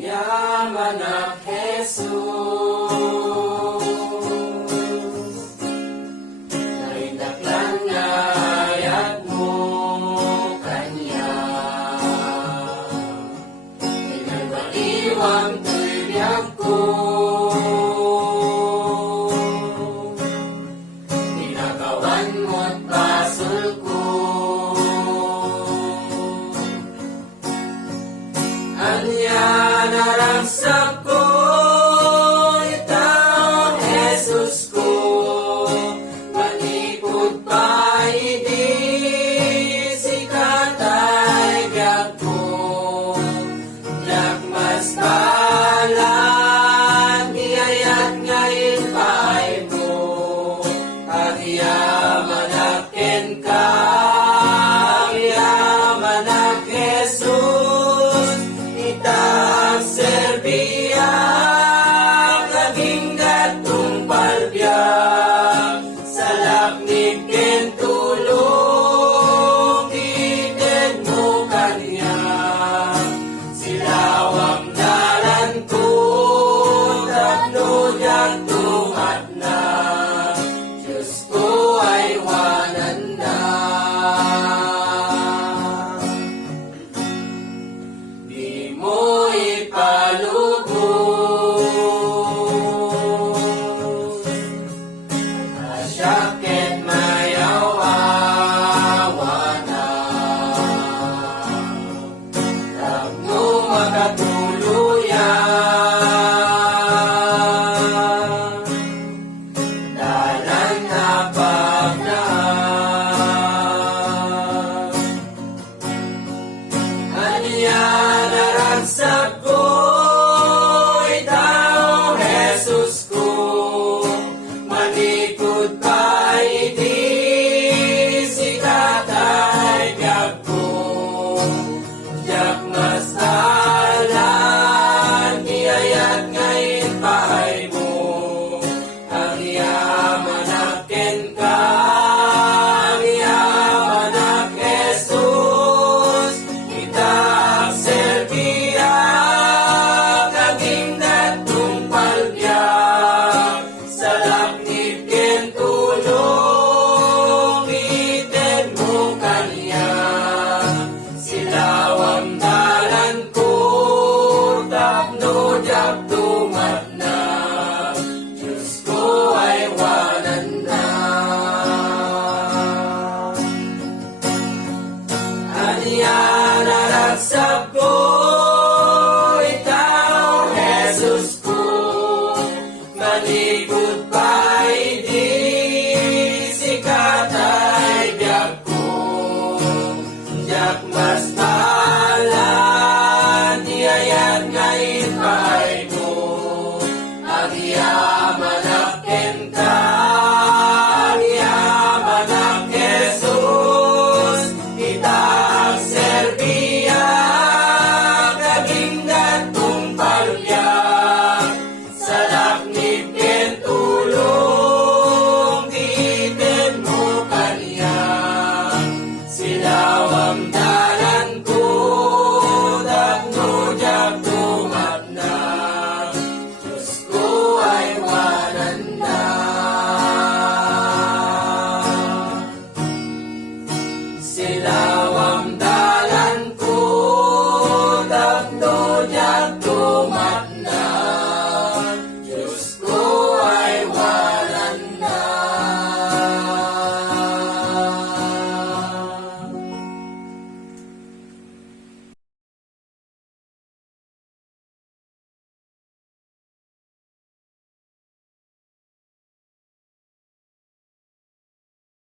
yaman na Jesus, naindaklan nga ayat mo kanya, pinagwaliwang tuyag ko, pinagawan mo't basol ko, anya naragsak ko, itaw Jesus ko, manipod pa hindi sikat ay biyak ko, mas balan, iyayat ngayon paay mo, agyaman akin ka, agyaman ak Jesus, itag serbiya, kaging gatong palbiyak, salaknik ken tulong, ited mo kanya, silawang dalan ko, tapno niyang tungat na, Diyos ko ay wanan na. Di mo ipalugod, asyakit mayawawa na, tapno makatuluyan, dalan na pagdaan, anya naragsak ko,